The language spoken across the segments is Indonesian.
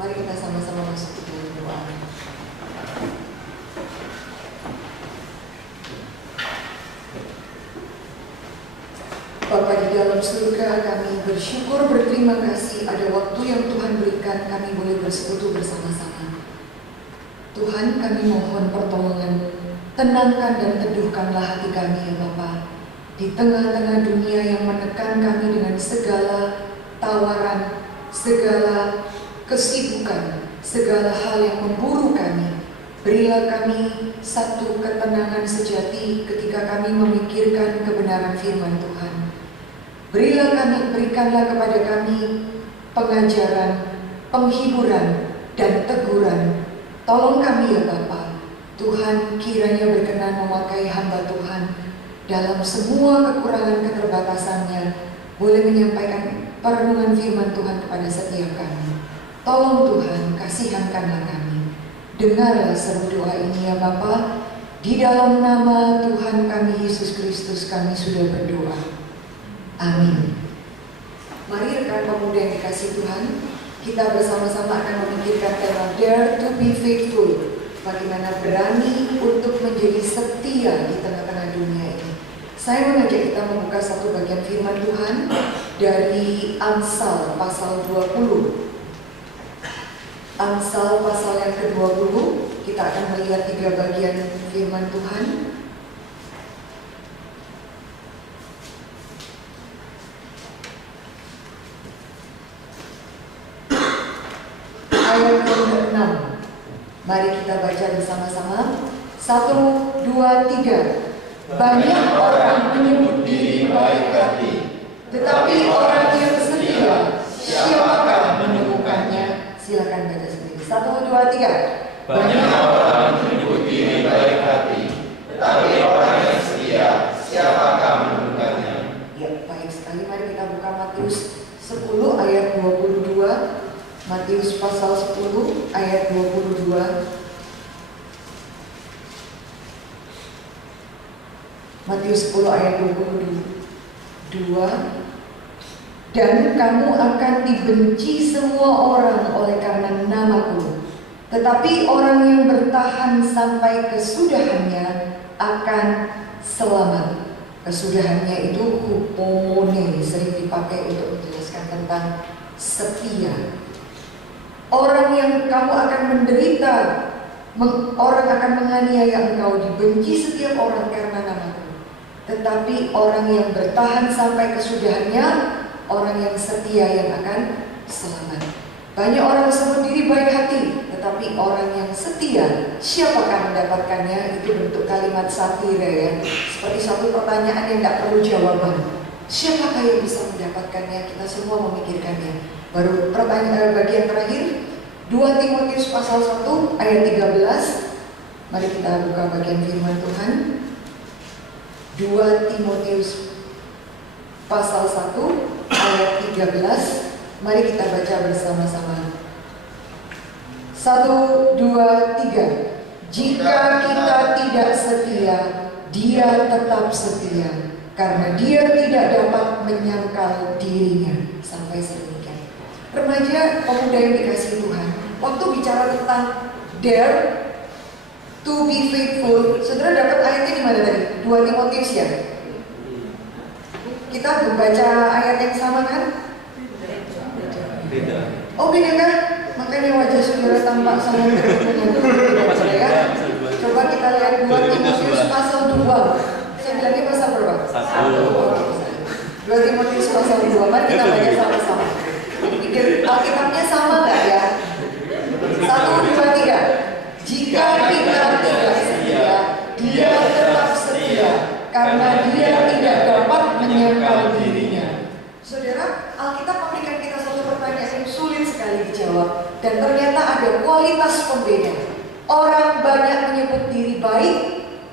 Mari kita sama-sama masuk ke dalam doa. Bapa di dalam surga, kami bersyukur, berterima kasih ada waktu yang Tuhan berikan kami boleh bersekutu bersama-sama. Tuhan, kami mohon pertolongan, tenangkan dan teduhkanlah hati kami ya Bapa. Di tengah-tengah dunia yang menekan kami dengan segala tawaran, segala kesibukan, segala hal yang memburu kami, berilah kami satu ketenangan sejati ketika kami memikirkan kebenaran firman Tuhan. Berikanlah kepada kami pengajaran, penghiburan, dan teguran. Tolong kami ya Bapa. Tuhan kiranya berkenan memakai hamba Tuhan dalam semua kekurangan keterbatasannya, boleh menyampaikan perenungan firman Tuhan kepada setiap kami. Tolong Tuhan, kasihankanlah kami. Dengarlah seru doa ini ya Bapa. Di dalam nama Tuhan kami Yesus Kristus kami sudah berdoa. Amin. Mari rekan pemuda yang dikasihi Tuhan, kita bersama-sama akan memikirkan tema Dare to be faithful. Bagaimana berani untuk menjadi setia di tengah-tengah dunia ini. Saya mengajak kita membuka satu bagian firman Tuhan dari Amsal pasal 20. Amsal pasal yang ke-20, kita akan melihat 3 bagian firman Tuhan. Ayat ke-6. Mari kita baca bersama-sama. 1, 2, 3. Banyak orang menyebut diri baik hati, tetapi orang yang setia, siapakah menemukannya? Silakan baca sendiri. 1, 2, 3. Banyak orang menyebut diri baik hati, tetapi orang yang setia, siapakah menemukannya? Ya, baik sekali. Mari kita buka Matius 10 ayat 22. Matius pasal 10 ayat 22. Matius 10 ayat 22. Dan kamu akan dibenci semua orang oleh karena namaku, tetapi orang yang bertahan sampai kesudahannya akan selamat. Kesudahannya itu hupomone, sering dipakai untuk menjelaskan tentang setia. Orang yang kamu akan menderita, orang akan menganiaya engkau, dibenci setiap orang karena namaku. Tetapi orang yang bertahan sampai kesudahannya, orang yang setia yang akan selamat. Banyak orang sebut diri baik hati, tetapi orang yang setia, siapakah mendapatkannya? Itu bentuk kalimat satire ya, seperti satu pertanyaan yang tidak perlu jawaban. Siapakah yang bisa mendapatkannya? Kita semua memikirkannya. Baru pertanyaan bagian terakhir, 2 Timotius pasal 1 ayat 13. Mari kita buka bagian firman Tuhan. 2 Timotius pasal 1 ayat 13. Mari kita baca bersama-sama. 1, 2, 3. Jika kita tidak setia, dia tetap setia, karena dia tidak dapat menyangkal dirinya. Sampai sedemikian. Remaja pemuda yang dikasihi Tuhan, waktu bicara tentang dare to be faithful, saudara dapat ayatnya di mana tadi? 2 Timotius ya? Kita baca ayat yang sama kan? Beda. Oh beda kan? Makanya wajah saudara tampak sangat berbeda ya. Coba kita lihat 2 Timotius pasal 2. Saya bilangnya pasal berapa? 1. 2 Timotius pasal 2. Mari kita baca sama-sama. Alkitabnya sama nggak ya? 1, 2, 3. Jika kita tidak setia, dia tetap setia, karena dia tidak dapat menyangkal dirinya. Saudara, Alkitab memberikan kita satu pertanyaan yang sulit sekali dijawab, dan ternyata ada kualitas pembeda. Orang banyak menyebut diri baik,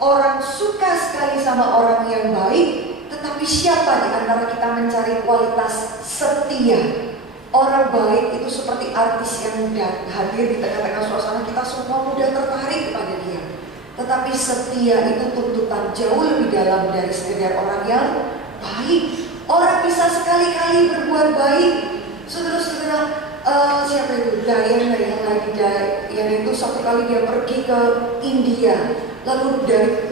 orang suka sekali sama orang yang baik, tetapi siapa di antara kita mencari kualitas setia? Orang baik itu seperti artis yang hadir di tengah-tengah suasana, kita semua mudah tertarik kepada dia. Tetapi setia itu tuntutan jauh lebih dalam dari sekedar orang yang baik. Orang bisa sekali-kali berbuat baik. Saudara-saudara, siapa itu? Diane satu kali dia pergi ke India, lalu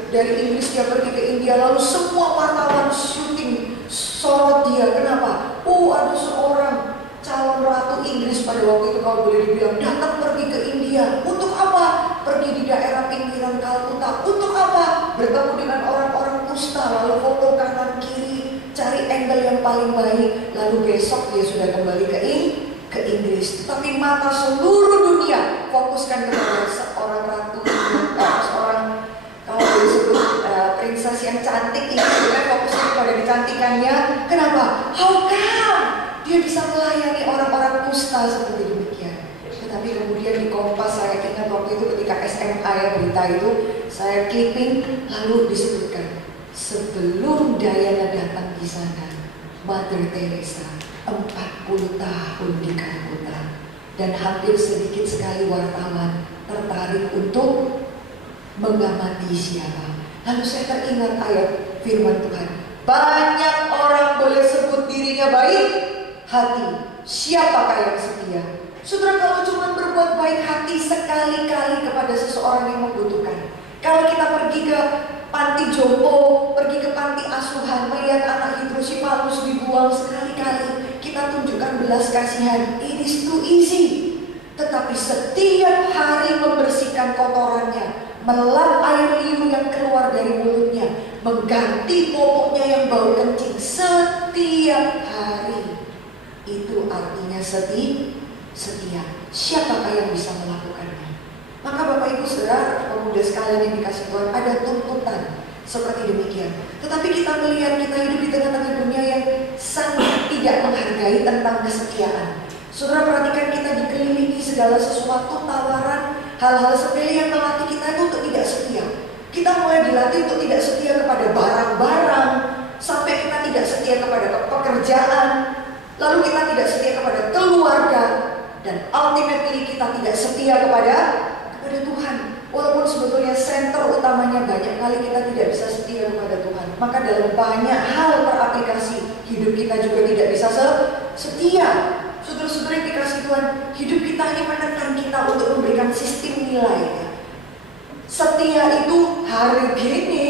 dari Inggris dia pergi ke India, lalu semua wartawan syuting sorot dia. Kenapa? Ada seorang calon ratu Inggris pada waktu itu, kalau boleh dibilang, datang pergi ke India. Untuk apa? Pergi di daerah pinggiran Kalkuta. Untuk apa? Bertemu dengan orang-orang kusta, lalu foto kanan kiri, cari angle yang paling baik. Lalu besok dia sudah kembali ke Inggris. Tapi mata seluruh dunia fokuskan kepada seorang ratu, seorang, kalau boleh disebut princess yang cantik ini, sebenarnya fokusnya kepada kecantikannya. Kenapa? How come dia bisa melayani orang-orang kusta seperti demikian? Tetapi kemudian di Kompas, saya ingat waktu itu ketika SMA ya, berita itu saya keeping, lalu disebutkan sebelum Diana datang di sana, Mother Teresa 40 tahun di Kalkuta, dan hampir sedikit sekali wartawan tertarik untuk mengamati siapa. Lalu saya teringat ayat firman Tuhan, banyak orang boleh sebut dirinya baik hati, siapakah yang setia? Saudara, kalau cuma berbuat baik hati sekali-kali kepada seseorang yang membutuhkan, kalau kita pergi ke panti jompo, pergi ke panti asuhan, melihat anak hidrosipalus dibuang sekali-kali, kita tunjukkan belas kasihan, it is too easy. Tetapi setiap hari membersihkan kotorannya, melap air liur yang keluar dari mulutnya, mengganti popoknya yang bau kencing setiap hari, itu artinya setia. Siapakah yang bisa melakukannya? Maka Bapak Ibu Saudara, pemuda sekalian yang dikasih Tuhan, ada tuntutan seperti demikian. Tetapi kita melihat kita hidup di tengah-tengah dunia yang sangat tidak menghargai tentang kesetiaan. Saudara, perhatikan, kita dikelilingi segala sesuatu tawaran, hal-hal sepele yang melatih kita itu untuk tidak setia. Kita mulai dilatih untuk tidak setia kepada barang-barang, sampai kita tidak setia kepada pekerjaan, lalu kita tidak setia kepada keluarga, dan ultimately kita tidak setia kepada Tuhan. Walaupun sebetulnya center utamanya banyak kali kita tidak bisa setia kepada Tuhan, maka dalam banyak hal teraplikasi hidup kita juga tidak bisa setia. Saudara-saudara yang dikasih Tuhan, hidup kita ini menekan kita untuk memberikan sistem nilai. Setia itu hari gini,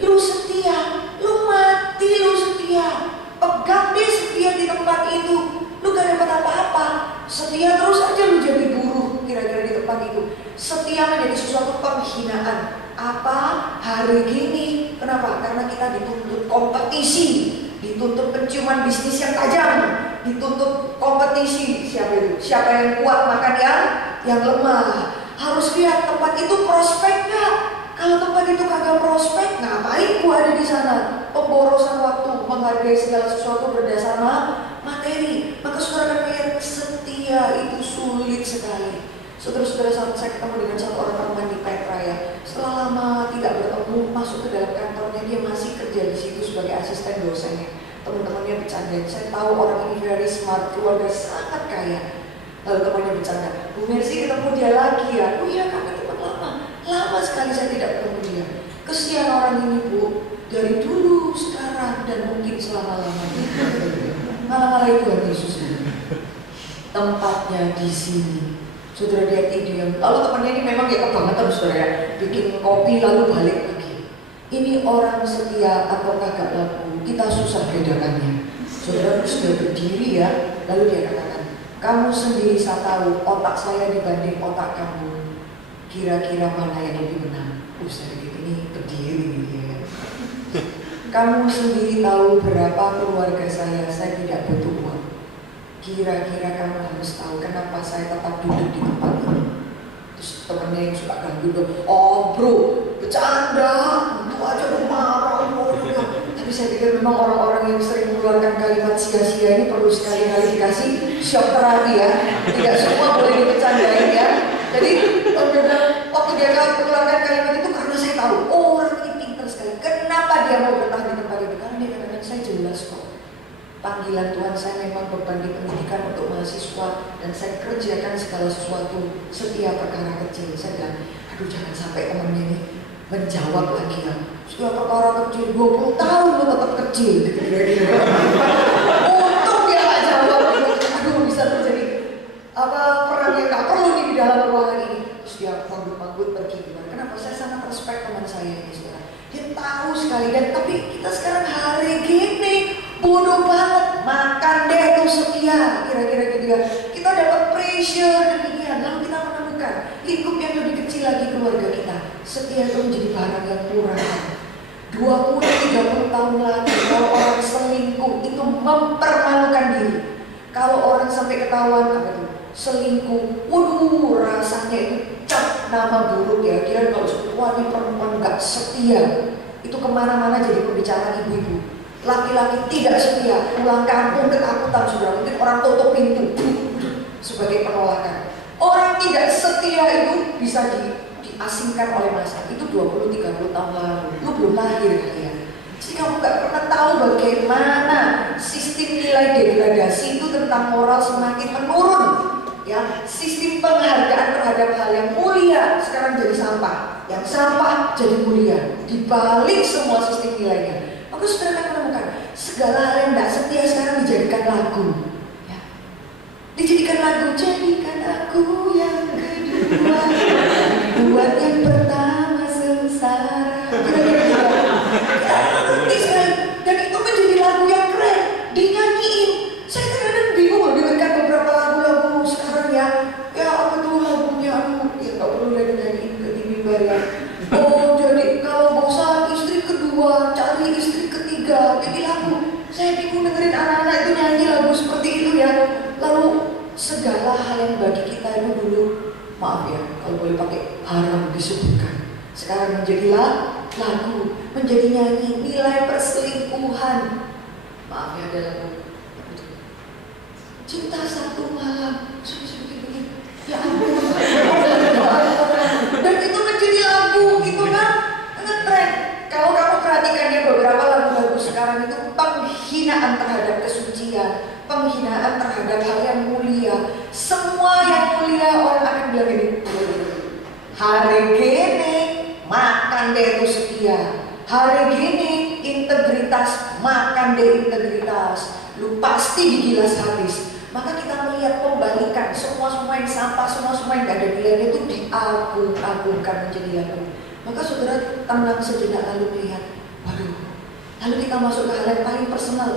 lu setia, lu mati lu setia, pegang deh setia di tempat itu, lu gak dapat apa-apa. Setia terus aja lu jadi buruh kira-kira di tempat itu. Setia menjadi sesuatu penghinaan. Apa? Hari gini. Kenapa? Karena kita dituntut kompetisi, dituntut penciuman bisnis yang tajam, dituntut kompetisi. Siapa itu? Siapa yang kuat makan yang lemah. Harus lihat tempat itu prospek gak? Kalau tempat itu kagak prospek, ngapain gua ada di sana? Pemborosan waktu, menghargai segala sesuatu berdasar materi. Maka saudara akan lihat setia itu sulit sekali. Saudara-saudara, saat saya ketemu dengan satu orang teman di Petra ya, setelah lama tidak bertemu, masuk ke dalam kantornya, dia masih kerja di situ sebagai asisten dosennya. Teman-temannya bercanda, saya tahu orang ini very smart, keluarga sangat kaya. Lalu temannya bercanda, Bu Mercy ketemu dia lagi ya? Oh iya, kami teman lama sekali saya tidak ketemu dia. Kesian orang ini Bu, dari dulu, sekarang, dan mungkin selama-lamanya. Malah itu Tuhan Yesus. Tempatnya di sini. Saudara, dia diam. Lalu temannya ini memang dia kebangetan saudara ya, bikin kopi lalu balik lagi. Ini orang setia atau kagak laku, kita susah bedakannya. Saudara sudah berdiri ya, lalu dia katakan, kamu sendiri saya tahu otak saya dibanding otak kamu, kira-kira mana yang lebih benar? Saya ini berdiri ya. Kamu sendiri tahu berapa keluarga saya tidak butuh uang. Kira-kira kamu harus tahu kenapa saya tetap duduk di tempat ini. Terus temennya yang suka ganggu dong, oh bro, bercanda, itu aja udah marah. Tapi saya pikir memang orang-orang yang sering mengeluarkan kalimat sia-sia ini perlu sekali-kali dikasih shock terapi ya. Tidak semua boleh dibercandain ya. Jadi waktu dia mengeluarkan kalimat itu, karena saya tahu, oh orang ini pintar sekali. Kenapa dia mau bertahan di tempat itu? Karena dia katakan, saya jelas kok. Panggilan Tuhan saya memang beban di pendidikan untuk mahasiswa, dan saya kerjakan segala sesuatu setiap perkara kecil. Saya bilang, aduh jangan sampai temennya ini menjawab lagi ya, setiap perkara kecil 20 tahun lo tetap kecil gitu kira-kira. Untung dia gak jawab gitu. Aduh bisa terjadi perang yang gak perlu nih di dalam ruangan ini. Terus dia respect teman saya ini saudara. Dia tahu sekali, dan tapi kita sekarang hari gini bodoh banget, makan deh tuh setia, kira-kira gitu ya. Kita dapat pressure demikian, lalu kita menemukan lingkup yang lebih kecil lagi, keluarga kita. Setia itu menjadi barang yang murah. 20-30 tahun lagi kalau orang selingkuh itu mempermalukan diri. Kalau orang sampai ketahuan apa itu selingkuh, waduh rasanya itu cap nama buruk ya. Dia kalau ini perempuan nggak setia, itu kemana-mana jadi pembicaraan ibu-ibu. Laki-laki tidak setia, pulang kampung ketakutan saudara, mungkin orang tutup pintu sebagai penolakan. Orang tidak setia itu bisa diasingkan oleh masa. Itu 20-30 tahun lalu, lu belum lahir kalian. Jadi kamu gak pernah tahu bagaimana sistem nilai degradasi itu tentang moral semakin menurun. Ya, sistem penghargaan terhadap hal yang mulia sekarang jadi sampah, yang sampah jadi mulia. Di balik semua sistem nilainya, maka saudara akan menemukan segala hal yang tidak setia sekarang dijadikan lagu. Ya. Dijadikan lagu, jadikan aku yang kedua, buat yang pertama sengsara. Dan itu menjadi lagu yang keren, dinyanyiin. Saya kadang-kadang bingung dengarkan beberapa lagu-lagu sekarang ya apa tuh lagunya, ya gak perlu lagi nyanyiin ke TV ya. Oh jadi kalau bosan istri kedua, cari istri ketiga, jadi lagu. Saya bingung dengerin anak-anak itu nyanyi lagu seperti itu ya. Lalu segala hal yang bagi kita itu dulu, maaf ya kalau boleh pakai haram disebutkan, sekarang menjadilah lagu, menjadi nyanyi, nilai perselingkuhan. Maaf ya, ada lagu cinta satu malam, begini. Ya ampun. Dan itu menjadi lagu, gitu kan? Ngetren. Kalau kamu perhatikan ya, beberapa lagu-lagu sekarang itu penghinaan terhadap kesucian, penghinaan terhadap hal yang mulia. Semua yang mulia orang akan bilang gini, hari gini makan deh itu setia, hari gini integritas, makan deh integritas, lu pasti digilas habis. Maka kita melihat pembalikan, semua yang sampah, semua yang gak ada nilainya itu diagung-agungkan menjadi lagu. Maka saudara tenang sejenak lalu melihat, waduh, lalu kita masuk ke hal yang paling personal,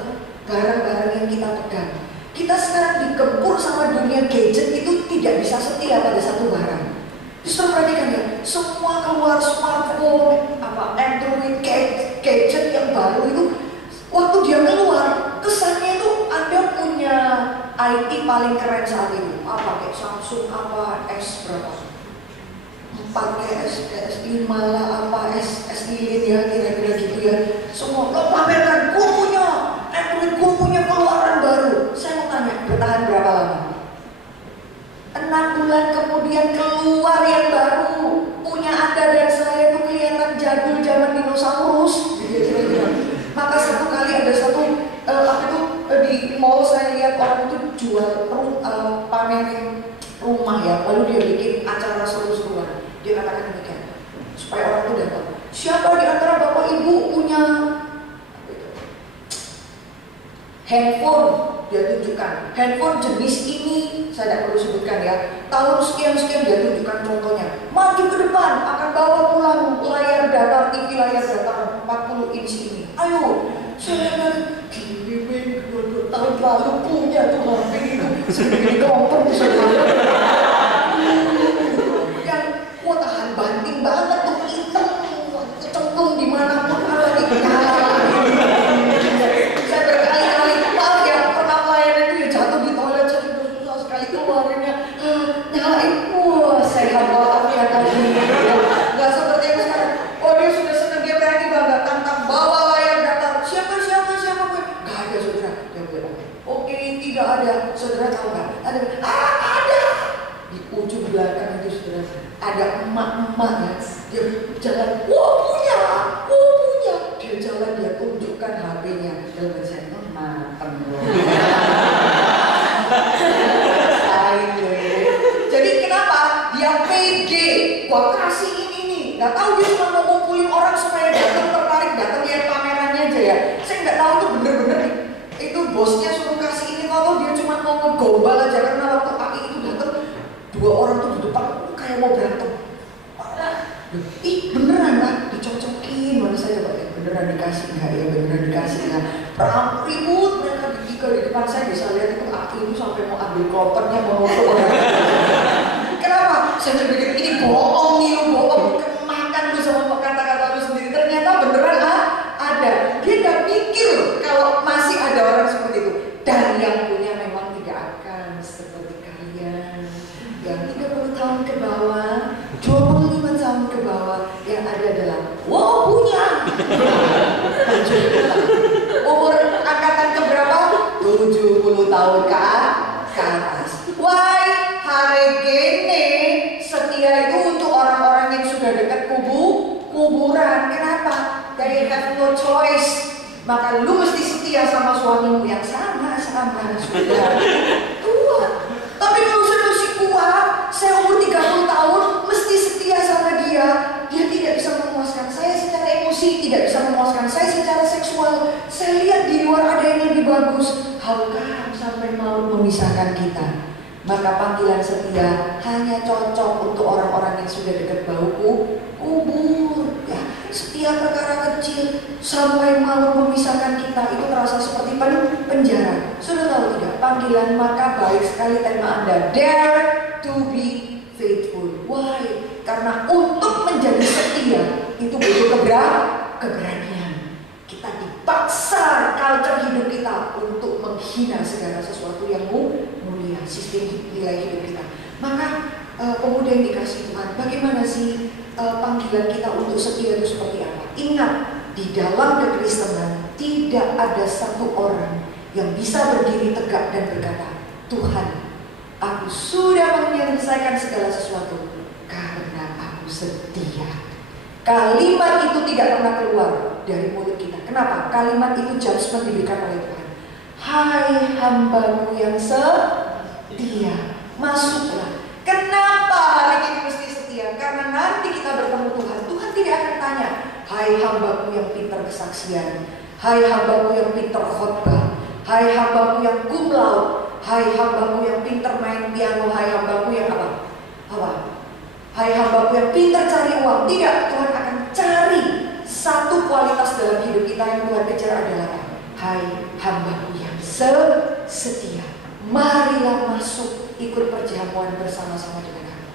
barang-barang yang kita pegang. Kita sekarang dikebur sama dunia gadget itu tidak bisa setia pada satu barang. Justru perhatikan ya, semua keluar smartphone, Android gadget yang baru itu, waktu dia keluar, kesannya itu Anda punya IT paling keren saat itu. Kayak Samsung S berapa? 4 S5 lah, S Elite ya, kira-kira gitu ya. Semua lo pamerkan, gue punya Android, gue punya keluaran baru. Saya mau tanya, bertahan berapa lama? 6 bulan kemudian keluar yang baru. Punya Anda dan saya itu kelihatan jadul zaman dinosaurus. Maka satu kali ada di mall saya lihat orang itu jual pamerin rumah ya, lalu dia bikin acara seru-seruan. Dia katakan demikian supaya orang itu datang. Siapa di antara bapak ibu punya handphone? Dia tunjukkan handphone jenis ini, saya tidak perlu sebutkan ya, tahun sekian dia tunjukkan contohnya. Maju ke depan, akan bawa pulang layar datar, TV layar datar 40 inci ini. Ayo, saya lihat gini, 22 tahun lalu punya tuh HP itu segini kelompok yang tahan banting banget tuh, hitam kecemplung dimanapun ada di saya berkali-kali maaf ya, pernah pelayan itu ya jatuh di toilet, saya susah sekali keluarnya, nyalain, sehat walafiat kali ini nggak seperti yang sekarang. Oh dia sudah senang, dia berani bangga tantang bawa layar datar. Siapa gue? Gak ada saudara. Dia bilang, oke, tidak ada. Saudara tahu nggak? Ada. Di ujung belakang itu saudara ada emak-emak ya. Dia jalan, punya. Dia jalan, dia tunjukkan HP-nya. Dalam bahasa itu mateng. Jadi kenapa? Dia pede. Gua kasih ini nih. Gak tahu dia cuma mau ngumpulin orang supaya tertarik datang lihat pamerannya aja ya. Saya nggak tahu itu bener-bener itu bosnya suruh kasih ini, kalau dia cuma mau ngegombal aja karena waktu Aki itu datang 2 orang tuh di depan kayak mau berantem. Ih beneran beneran dikasih nggak ya, beneran dikasih nggak. Perang ribut mereka di depan saya, bisa lihat itu aki itu sampai mau ambil kopernya, mau nutup orang. Kenapa? Saya berpikir ini bohong nih, lu bohong, kemakan lu sama kata-kata lu sendiri. Ternyata beneran ada. Dia nggak pikir kalau masih ada orang seperti itu. Dan yang punya memang tidak akan seperti kalian yang 30 tahun ke bawah, 25 tahun ke bawah, yang ada adalah wow punya. Umur angkatan keberapa? 70 tahun ke atas. Why hari gini setia itu untuk orang-orang yang sudah dekat kuburan. Kenapa? They have no choice. Maka lu mesti setia sama suamimu yang sama sudah tua. Tapi kalau saya masih kuat, saya umur 30 tahun mesti setia sama dia. Dia tidak bisa memuaskan saya secara emosi, tidak bisa memuaskan saya secara seksual. Saya lihat di luar ada yang lebih bagus. How come sampai mau memisahkan kita? Maka panggilan setia hanya cocok untuk orang-orang yang sudah dekat bau kubur. Ya, setiap perkara kecil sampai mau memisahkan kita itu terasa seperti penjara. Sudah tahu tidak? Panggilan maka baik sekali tema Anda. Dare to be faithful. Why? Karena untuk menjadi setia itu butuh keberanian. Kita dipaksa culture hidup kita untuk menghina segala sesuatu yang mulia, sistem nilai hidup kita. Maka pemuda yang dikasih Tuhan, bagaimana sih panggilan kita untuk setia itu seperti apa? Ingat, di dalam kekristenan tidak ada satu orang yang bisa berdiri tegak dan berkata, Tuhan, aku sudah menyelesaikan segala sesuatu karena aku setia. Kalimat itu tidak pernah keluar dari mulut kita. Kenapa? Kalimat itu judgment diberikan oleh Tuhan. Hai hambaku yang setia, masuklah. Kenapa hari ini mesti setia? Karena nanti kita bertemu Tuhan. Tuhan tidak akan tanya, hai hambaku yang pintar kesaksian, hai hambaku yang pintar khotbah, hai hambaku yang cum laude, hai hambaku yang pintar main piano, hai hambaku yang apa? Hai hambaku yang pintar cari uang. Tidak, Tuhan akan cari satu kualitas dalam hidup kita yang Tuhan kejar adalah hai hambaku yang setia, marilah masuk ikut perjamuan bersama-sama dengan aku.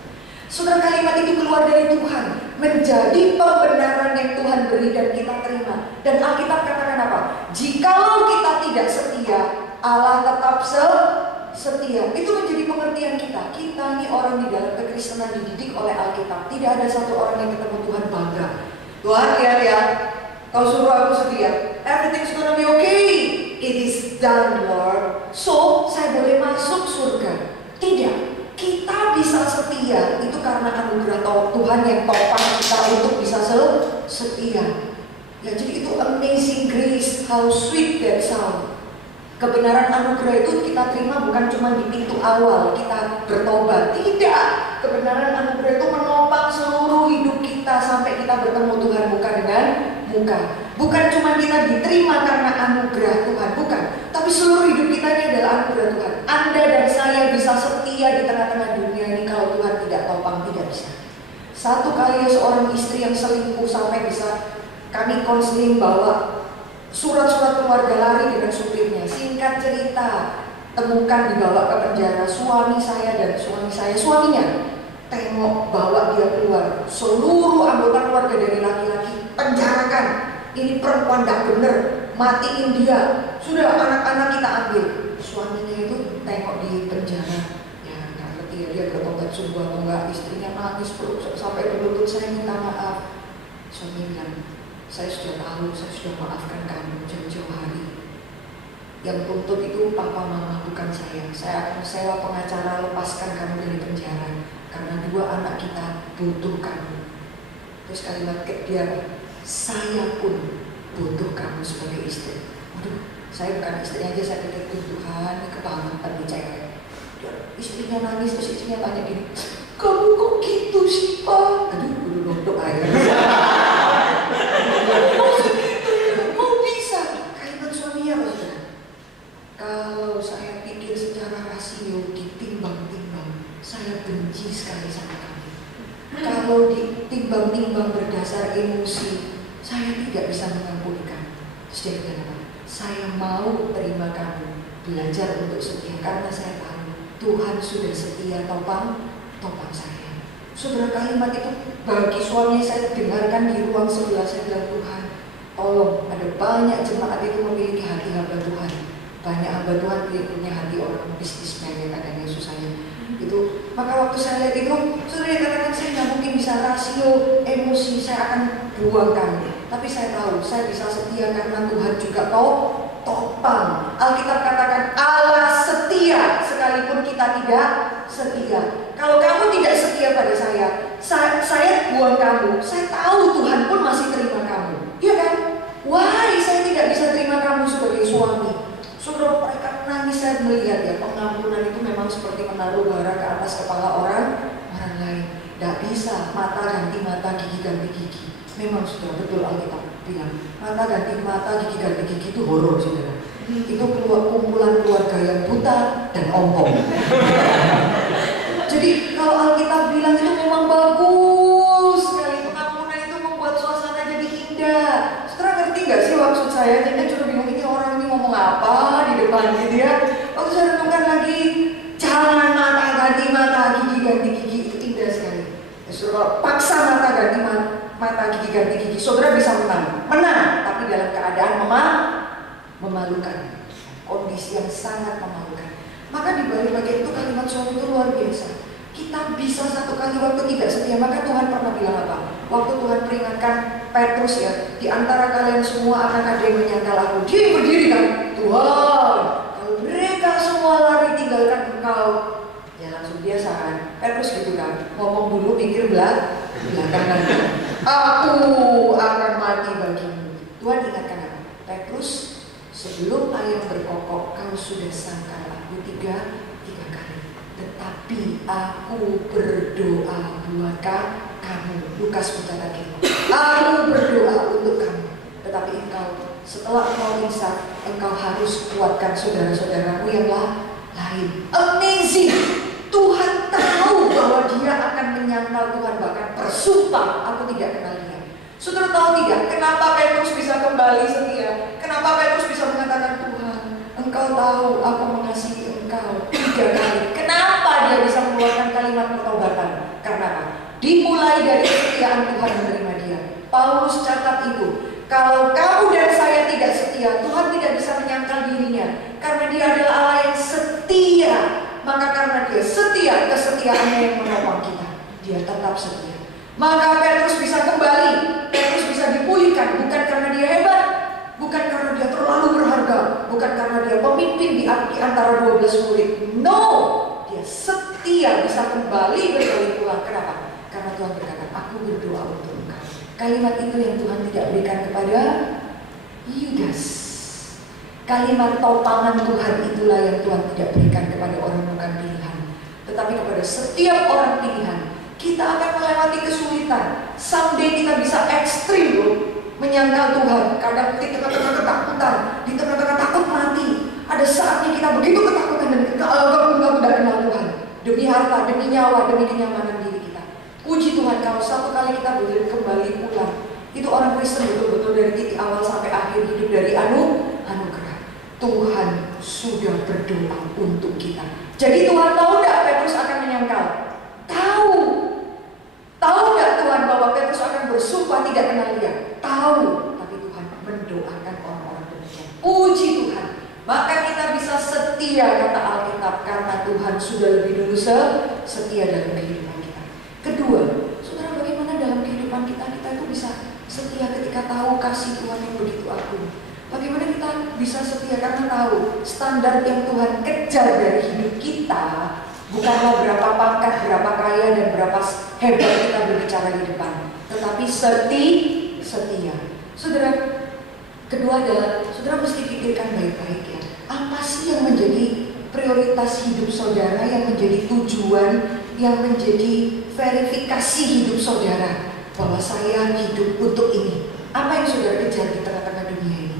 Saudara, kalimat itu keluar dari Tuhan, menjadi pembenaran yang Tuhan beri dan kita terima. Dan Alkitab katakan apa? Jikalau kita tidak setia, Allah tetap setia. Itu menjadi pengertian kita. Kita ini orang di dalam kekristenan dididik oleh Alkitab. Tidak ada satu orang yang ketemu Tuhan bangga. Tuhan, lihat ya, kau suruh aku setia. Everything's gonna be okay. It is done, Lord. So, saya boleh masuk surga. Tidak. Kita bisa setia itu karena anugerah Tuhan yang topang kita untuk bisa setia. Ya, jadi itu amazing grace, how sweet that sound. Kebenaran anugerah itu kita terima bukan cuma di pintu awal kita bertobat. Tidak. Kebenaran anugerah itu menopang seluruh hidup kita sampai kita bertemu Tuhan muka dengan muka. Bukan cuma kita diterima karena anugerah Tuhan, bukan. Tapi seluruh hidup kita ini adalah anugerah Tuhan. Anda dan saya bisa setia di tengah-tengah dunia ini kalau Tuhan tidak topang, tidak bisa. Satu kali seorang istri yang selingkuh sampai bisa kami konseling bawa surat-surat keluarga lari dengan supirnya. Singkat cerita, temukan dibawa ke penjara suami saya dan suaminya tengok bawa dia keluar. Seluruh anggota keluarga dari laki-laki penjarakan. Ini perempuan gak bener, matiin dia. Sudah anak-anak kita ambil. Suaminya itu tengok di penjara. Ya gak ngerti ya dia bertobat sungguh atau enggak. Istrinya nangis sampai berlutut, saya minta maaf. Suaminya bilang, saya sudah tahu, saya sudah maafkan kamu jauh-jauh hari. Yang tuntut itu papa mama, bukan saya. Saya akan sewa pengacara lepaskan kamu dari penjara. Karena dua anak kita butuh kamu. Terus kalimat dia, saya pun butuh kamu sebagai istri. Waduh, saya bukan istri aja, saya pikir Tuhan, ini kebangetan nih cewek. Istrinya nangis, terus istrinya tanya gini, kamu kok gitu sih Pak? Aduh, udah dodok air. Kok bisa? Kalimat suaminya apa saudara? Kalau saya pikir secara rasio ditimbang-timbang, saya benci sekali sama kamu. Kalau ditimbang-timbang berdasar emosi, saya tidak bisa mengampuni kamu. Terus dia kata apa? Saya mau terima kamu, belajar untuk setia, karena saya tahu Tuhan sudah setia topang saya. Saudara, kalimat itu bagi suami saya dengarkan di ruang sebelah. Saya bilang, Tuhan, tolong, ada banyak jemaat itu memiliki hati hamba Tuhan. Banyak hamba Tuhan punya hati orang bisnismen yang kadang susah itu. Maka waktu saya lihat itu, saudara katakan saya nggak mungkin bisa rasio emosi, saya akan buangkan. Tapi saya tahu saya bisa setia karena Tuhan juga topang. Alkitab katakan Allah setia sekalipun kita tidak setia. Kalau kamu tidak setia pada saya buang kamu. Saya tahu Tuhan pun masih terima kamu. Iya kan? Why saya tidak bisa terima kamu sebagai suami? Saudara, mereka nangis. Saya melihat ya, pengampunan itu memang seperti menaruh bara ke atas kepala orang lain. Tidak bisa mata ganti mata, gigi ganti gigi. Memang sudah betul Alkitab bilang mata ganti mata, gigi ganti gigi itu horor, saudara. Itu kumpulan keluarga yang buta dan ompong. Jadi kalau Alkitab bilang itu memang bagus sekali, pengampunan itu membuat suasana jadi indah. Saudara ngerti gak sih maksud saya? Jadi cuma bingung ini orang ini ngomong apa di depan gitu ya. Waktu saya renungkan lagi, jangan mata ganti mata, gigi ganti gigi, itu indah sekali. Saudara paksa mata ganti mata, gigi ganti gigi, saudara bisa menang, tapi dalam keadaan memalukan, kondisi yang sangat memalukan. Maka di balik bagian itu kalimat suami itu luar biasa. Kita bisa satu kali waktu tidak setia. Maka Tuhan pernah bilang apa? Waktu Tuhan peringatkan Petrus ya, di antara kalian semua akan ada yang menyangkal aku. Dia berdiri kan, Tuhan, kalau mereka semua lari tinggalkan engkau, ya langsung biasa kan. Petrus gitu kan, ngomong dulu pikir belakangan. Aku akan mati bagimu. Tuhan ingatkan apa? Petrus, sebelum ayam berkokok, kau sudah sangkal aku tiga kali. Tetapi aku berdoa buat kamu. Lukas mencatat itu. Aku berdoa untuk kamu. Tetapi engkau, setelah engkau insaf, engkau harus kuatkan saudara-saudaramu yang lain. Amazing. Tuhan tahu bahwa dia akan menyangkal Tuhan, bahkan bersumpah, aku tidak kenal dia. Saudara tahu tidak kenapa Petrus bisa kembali setia? Kenapa Petrus bisa mengatakan, Tuhan, engkau tahu aku mengasihi engkau 3 kali. Kenapa dia bisa mengeluarkan kalimat pertobatan? Karena apa? Dimulai dari kesetiaan Tuhan menerima dia. Paulus catat itu. Kalau kamu dan saya tidak setia, Tuhan tidak bisa menyangkal dirinya. Karena dia adalah Allah yang setia. Maka karena dia setia, kesetiaannya yang menopang kita. Dia tetap setia. Maka Petrus bisa kembali, Petrus bisa dipulihkan, bukan karena dia hebat, bukan karena dia terlalu berharga, bukan karena dia pemimpin di antara 12 murid. No, dia setia, bisa kembali berkali-kali. Kenapa? Karena Tuhan berkata, aku berdoa untuk engkau. Kalimat itu yang Tuhan tidak berikan kepada Yudas. Kalimat topangan Tuhan itulah yang Tuhan tidak berikan kepada orang bukan pilihan, tetapi kepada setiap orang pilihan. Kita akan melewati kesulitan. Someday kita bisa ekstrim loh, menyangkal Tuhan. Kadang di tengah-tengah ketakutan, di tengah-tengah takut mati, ada saatnya kita begitu ketakutan dan kalau kita tidak kenal Tuhan, demi harta, demi nyawa, demi kenyamanan diri kita. Puji Tuhan, kalau satu kali kita boleh kembali pulang, itu orang Kristen betul-betul dari titik awal sampai akhir hidup dari anugerah. Tuhan sudah berdoa untuk kita. Jadi Tuhan tahu tidak Petrus akan menyangkal? Tahu. Tahu tidak Tuhan bahwa Petrus akan bersumpah tidak kenal dia? Tahu. Tapi Tuhan mendoakan orang-orang demikian. Puji Tuhan. Maka kita bisa setia, kata Alkitab, karena Tuhan sudah lebih dulu setia dalam kehidupan kita. Kedua, saudara, bagaimana dalam kehidupan kita itu bisa setia ketika tahu kasih Tuhan yang begitu agung? Bagaimana kita bisa setia karena tahu standar yang Tuhan kejar dari hidup kita bukanlah berapa pangkat, berapa kaya, dan berapa hebat kita berbicara di depan, tetapi setia. Saudara, kedua adalah saudara mesti pikirkan baik-baik ya. Apa sih yang menjadi prioritas hidup saudara, yang menjadi tujuan, yang menjadi verifikasi hidup saudara bahwa saya hidup untuk ini? Apa yang saudara kejar di tengah-tengah dunia ini?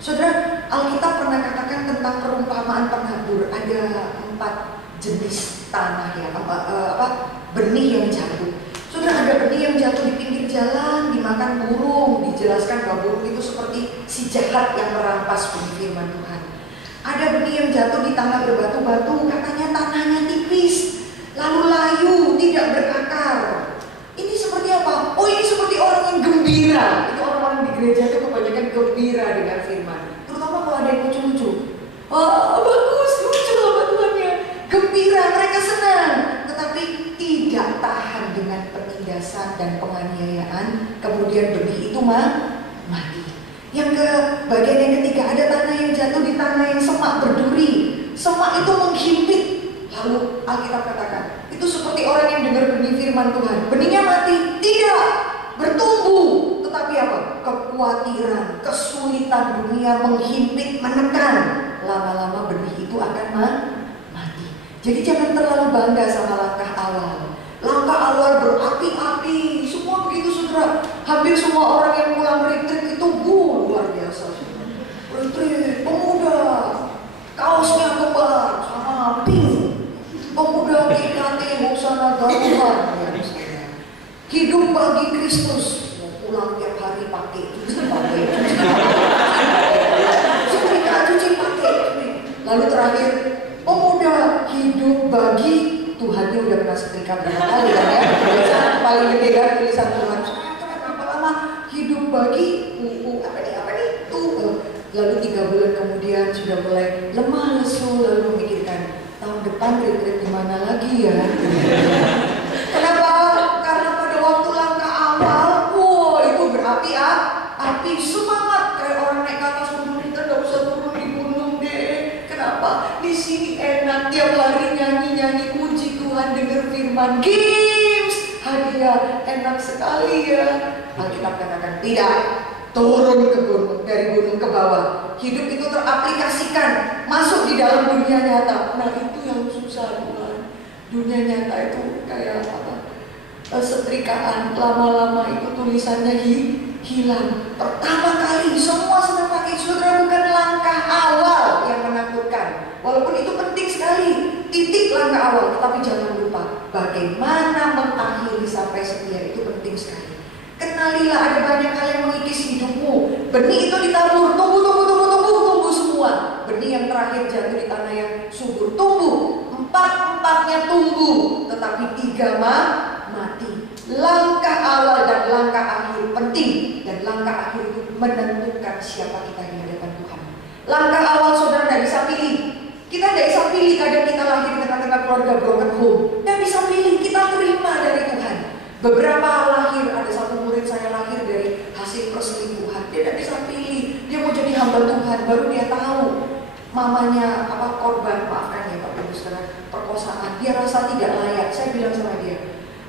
Saudara, Alkitab pernah katakan tentang perumpamaan penabur. Ada 4 jenis tanah ya, benih yang jatuh. Saudara, ada benih yang jatuh di pinggir jalan, dimakan burung, dijelaskan sangka buruk itu seperti si jahat yang merampas benih firman Tuhan. Ada benih yang jatuh di tanah berbatu-batu, katanya tanahnya tipis, lalu layu, tidak berakar. Ini seperti apa? Oh, ini seperti orang yang gembira. Itu orang-orang di gereja itu kebanyakan gembira dengan firman. Terutama kalau ada yang lucu-lucu. Oh, bagus, lucu lah Tuhannya. Gembira, mereka senang. Tetapi tidak tahan dengan penindasan dan penganiayaan. Kemudian benih itu mati. Yang ke bagian yang ketiga, ada tanah yang jatuh di tanah yang semak berduri. Semak itu menghimpit. Lalu Alkitab katakan, itu seperti orang yang dengar benih firman Tuhan. Benihnya mati? Tidak. Bertumbuh. Tetapi apa? Kekhawatiran, kesulitan dunia menghimpit, menekan. Lama-lama benih itu akan mati. Jadi jangan terlalu bangga sama langkah awal. Langkah awal berapi-api. Semua begitu saudara. Hampir semua orang yang pulang retreat itu luar biasa. Retreat, pemuda, kaosnya kembar sama pink. Pemuda GKT Hosana Garuhan ya, hidup bagi Kristus. Mau pulang tiap hari pakai cuci pakai. Lalu terakhir, pemuda hidup bagi Tuhannya udah pernah setrika berapa kali kan ya? Tulisan paling gede kan tulisan Tuhan. Berapa lama hidup bagi apa nih tuh. Lalu 3 bulan kemudian sudah mulai lemah lesu, lalu memikirkan tahun depan retreat di mana lagi ya? Kenapa? Karena pada waktu langkah awal, itu berapi-api, semangat kayak orang naik ke atas gunung, kita nggak usah turun di gunung deh. Kenapa? Di sini enak, tiap hari nyanyi puji Tuhan, dengar firman, games, hadiah, enak sekali ya. Alkitab katakan tidak. Turun ke gunung, dari gunung ke bawah. Hidup itu teraplikasikan, masuk di dalam dunia nyata. Nah itu yang susah Tuhan. Dunia nyata itu kayak apa? Setrikaan. Lama-lama itu tulisannya hilang. Pertama kali semua senang pakai. Saudara, bukan langkah awal yang menakutkan. Walaupun itu penting sekali, titik langkah awal. Tetapi jangan lupa bagaimana mengakhiri sampai setia itu penting sekali. Kenalilah ada banyak hal yang mengikis hidupmu. Benih itu ditabur, tumbuh semua. Benih yang terakhir jatuh di tanah yang subur, tumbuh. 4-4-nya tumbuh, tetapi 3 mati. Langkah awal dan langkah akhir penting, dan langkah akhir itu menentukan siapa kita di hadapan Tuhan. Langkah awal saudara tidak bisa pilih. Kita tidak bisa pilih kadang kita lahir di tengah-tengah keluarga broken home. Tidak bisa pilih, kita terima dari Tuhan. Beberapa lahir, ada satu murid saya lahir dari hasil perselingkuhan. Dia tidak bisa pilih, dia mau jadi hamba Tuhan. Baru dia tahu mamanya korban, maafkan ya Pak Ibu Saudara, perkosaan. Dia rasa tidak layak. Saya bilang sama dia,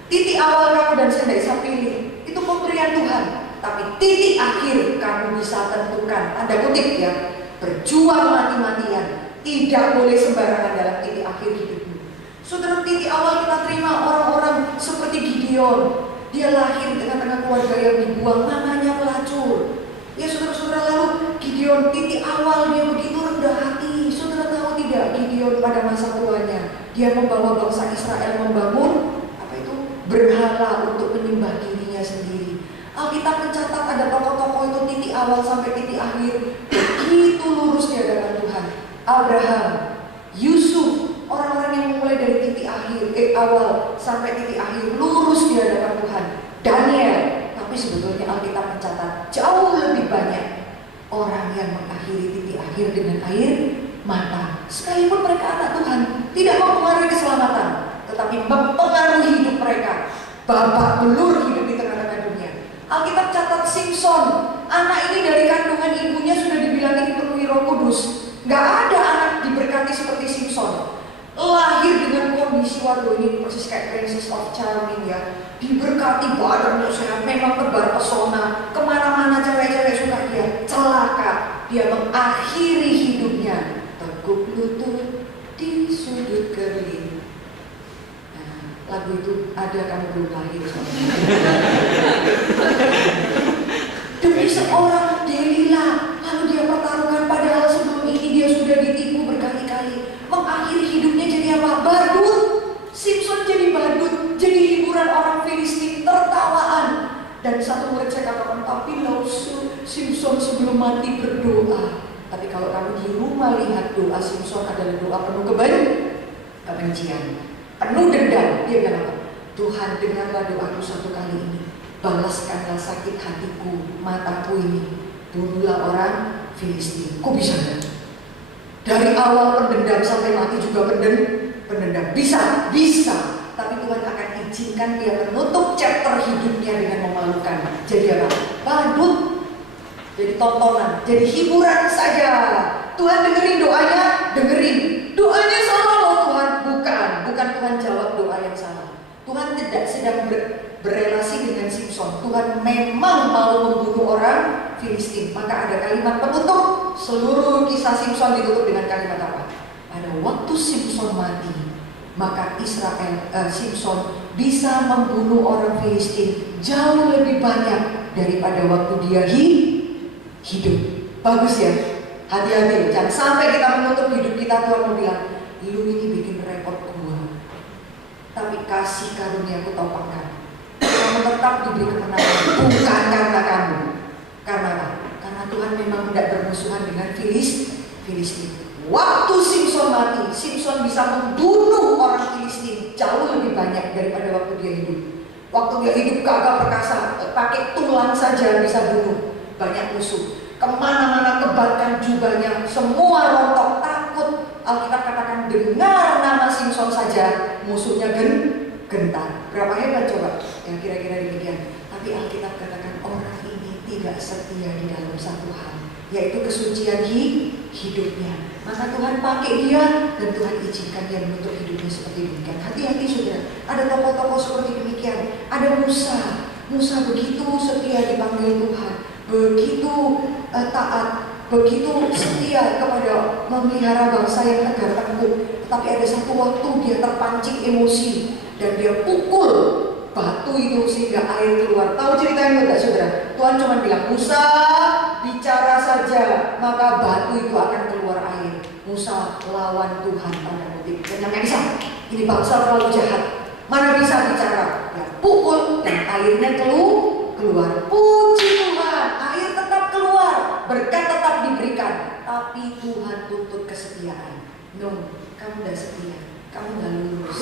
titik awal kamu dan saya tidak bisa pilih, itu pemberian Tuhan. Tapi titik akhir kamu bisa tentukan. Tanda kutip ya, berjuang mati-matian. Tidak boleh sembarangan dalam titik akhir hidupmu. Saudara, titik awal kita terima orang-orang seperti Gideon. Dia lahir di tengah-tengah keluarga yang dibuang, mamanya pelacur. Ya saudara-saudara, lalu Gideon titik awal dia begitu rendah hati. Saudara tahu tidak, Gideon pada masa tuanya dia membawa bangsa Israel membangun berhala untuk menyembah dirinya sendiri. Alkitab mencatat ada tokoh-tokoh itu titik awal sampai titik akhir begitu lurus di hadapan Tuhan. Abraham, Yusuf, orang-orang yang memulai dari titik awal sampai titik akhir lurus di hadapan Tuhan. Daniel, tapi sebetulnya Alkitab mencatat jauh lebih banyak orang yang mengakhiri titik akhir dengan air mata. Sekalipun mereka anak Tuhan, tidak mempengaruhi keselamatan, tetapi mempengaruhi hidup mereka. Babak belur hidup di tengah-tengah dunia. Alkitab catat Simpson, anak ini dari kandungan ibunya sudah dibilangin dipenuhi Roh Kudus. Gak ada anak diberkati seperti Simpson. Lahir dengan kondisi, waduh ini persis kayak Princess of Charming ya. Diberkati badannya sehat, memang tebar pesona. Kemana-mana cewek-cewek suka dia. Celaka, dia mengakhiri hidupnya teguk lutut di sudut kerling. Lagu itu ada, kamu belum lahir demi seorang Delila, lalu dia pertarungan, padahal sebelum ini dia sudah ditipu berkali-kali. Mengakhiri hidupnya jadi apa? Badut. Simpson jadi badut, jadi hiburan orang Filistin, tertawaan. Dan satu murid saya katakan, tapi Simpson sebelum mati berdoa. Tapi kalau kamu di rumah lihat doa Simpson adalah doa penuh kebencian, penuh dendam. Dia bilang apa? Tuhan, dengarlah doaku satu kali ini. Balaskanlah sakit hatiku, mataku ini. Bunuhlah orang Filistin. Kok bisa kan? Dari awal pendendam sampai mati juga pendendam. Bisa. Tapi Tuhan akan izinkan dia menutup chapter hidupnya dengan memalukan. Jadi apa? Badut. Jadi tontonan, jadi hiburan saja. Tuhan dengerin doanya, doanya salah loh Tuhan. Bukan Tuhan jawab doa yang salah. Tuhan tidak sedang berelasi dengan Simpson. Tuhan memang mau membunuh orang Filistin. Maka ada kalimat penutup. Seluruh kisah Simpson ditutup dengan kalimat apa? Pada waktu Simpson mati, maka Simpson bisa membunuh orang Filistin jauh lebih banyak daripada waktu dia hidup. Bagus ya. Hati-hati, jangan sampai kita menutup hidup kita. Tuhan mau bilang, lu ini bikin repot gua, tapi kasih karunia aku topangkan. Kamu tetap diberi kemenangan, bukan karena kamu. Karena apa? Karena Tuhan memang tidak bermusuhan dengan Filistin. Waktu Simpson mati, Simpson bisa membunuh orang Filistin jauh lebih banyak daripada waktu dia hidup. Waktu dia hidup gagah perkasa, pakai tulang saja bisa bunuh banyak musuh. Kemana-mana kebarkan jubahnya, semua rontok, takut. Alkitab katakan dengar nama Simpson saja musuhnya gentar. Berapa hebat coba? Ya kira-kira demikian. Tapi Alkitab katakan orang ini tidak setia di dalam satu hal, yaitu kesucian hidupnya. Maka Tuhan pakai dia dan Tuhan izinkan dia menutup hidupnya seperti demikian. Hati-hati saudara, ada tokoh-tokoh seperti demikian. Ada Musa begitu setia dipanggil Tuhan, begitu taat, begitu setia kepada memelihara bangsa yang negara tangguh. Tapi ada satu waktu dia terpancing emosi dan dia pukul batu itu sehingga air keluar. Tahu ceritanya enggak saudara? Tuhan cuma bilang, Musa bicara saja maka batu itu akan keluar air. Musa lawan Tuhan pada motif. Dan yang bisa, ini bangsa terlalu jahat, mana bisa bicara? Ya pukul dan airnya keluar. Puji Tuhan, air tetap keluar, berkat tetap diberikan. Tapi Tuhan tuntut kesetiaan. No, kamu tidak setia, kamu tidak lurus.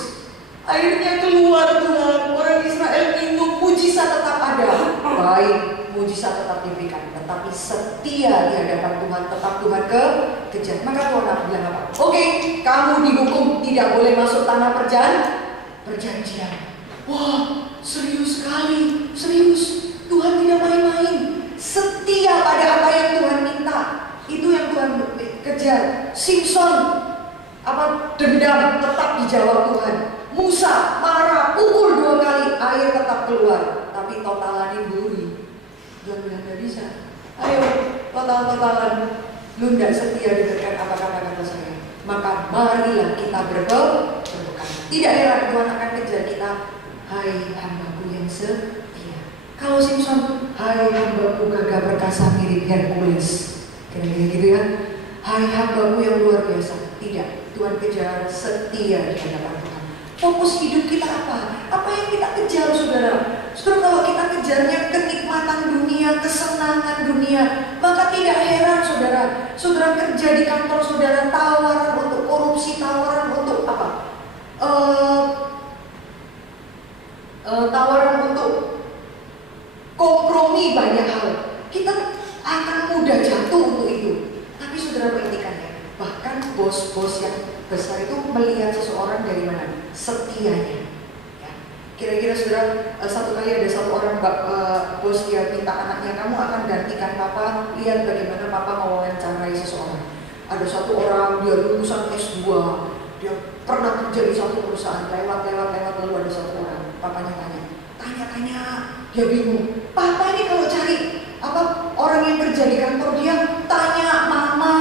Airnya keluar Tuhan, orang Israel minum, mujizat tetap ada. Baik, mujizat tetap diberikan, tetapi setia di hadapan Tuhan, tetap Tuhan kejar. Maka Tuhan bilang apa? Oke, kamu dihukum tidak boleh masuk tanah perjanjian. Wah, serius sekali, serius. Tuhan tidak main-main. Setia pada apa yang Tuhan minta, itu yang Tuhan kejar. Simpson dendam tetap dijawab Tuhan. Musa marah, pukul 2 kali, air tetap keluar. Tapi totalan buri. Tuhan bilang gak bisa. Ayo, total-totalan. Lu gak setia diberikan apa kata-kata saya. Maka marilah kita berdoa. Tidak heran Tuhan akan kejar kita. Hai hambaku yang setia. Kalau Simpson, hai hambaku gagah perkasa mirip Hercules. Kira-kira gitu ya. Hai hambaku yang luar biasa. Tidak, Tuhan kejar setia di hadapan Tuhan. Fokus hidup kita apa? Apa yang kita kejar saudara? Saudara, kalau kita kejarnya kenikmatan dunia, kesenangan dunia, maka tidak heran saudara kerja di kantor saudara, tawaran untuk korupsi, tawaran untuk apa? Tawaran untuk kompromi banyak hal. Kita akan mudah jatuh untuk itu. Tapi saudara perhatikan ya, bahkan bos-bos yang besar itu melihat seseorang dari mana? Setianya. Ya. Kira-kira saudara, satu kali ada satu orang bos dia minta anaknya, kamu akan gantikan papa, lihat bagaimana papa mewawancarai seseorang. Ada satu orang, dia lulusan S2, dia pernah kerja di satu perusahaan, lewat lalu ada satu orang, papanya tanya, dia bingung. Papa ini kalau cari orang yang kerja di kantor dia, tanya mama,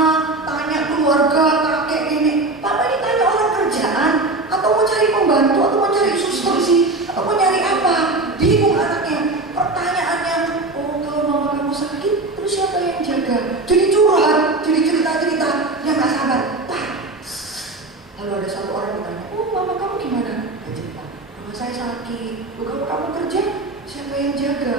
tanya keluarga, kakek, nenek. Papa ini tanya orang kerjaan, atau mau cari pembantu, atau mau cari suster sih, atau mau nyari apa? Bingung anaknya. Pertanyaannya, oh kalau mama kamu sakit, terus siapa yang jaga? Jadi curhat, jadi cerita-cerita, yang gak sabar. Lalu ada satu orang bertanya, oh mama kamu gimana? Dia cerita, mama saya sakit. Kalau kamu kerja, siapa yang jaga?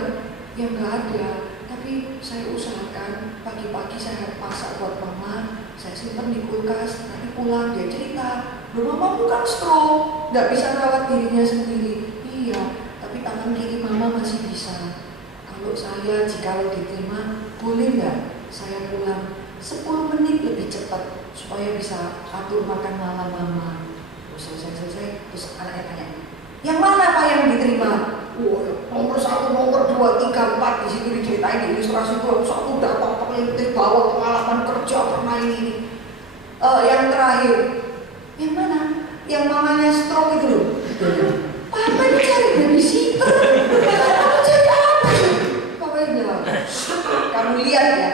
Yang gak ada. Tapi Tapi saya usahakan pagi-pagi saya masak buat mama, saya simpan di kulkas, nanti pulang dia cerita, loh mama bukan stroke, nggak bisa rawat dirinya sendiri. Iya, tapi tangan kiri mama masih bisa. Kalau saya jikalau diterima, boleh nggak saya pulang 10 menit lebih cepat supaya bisa atur makan malam mama. Terus selesai, terus anaknya tanya, yang mana Pak yang diterima? Nomor 1, nomor 2, 3, 4 di situ diceritain di ilustrasi itu. Satu dapat paling penting bawa pengalaman kerja pernah ini. Yang terakhir, yang mana? Yang mamanya stroke itu loh. Papa ini cari babysitter. Kamu cari apa sih? Papa bilang, kamu lihat ya,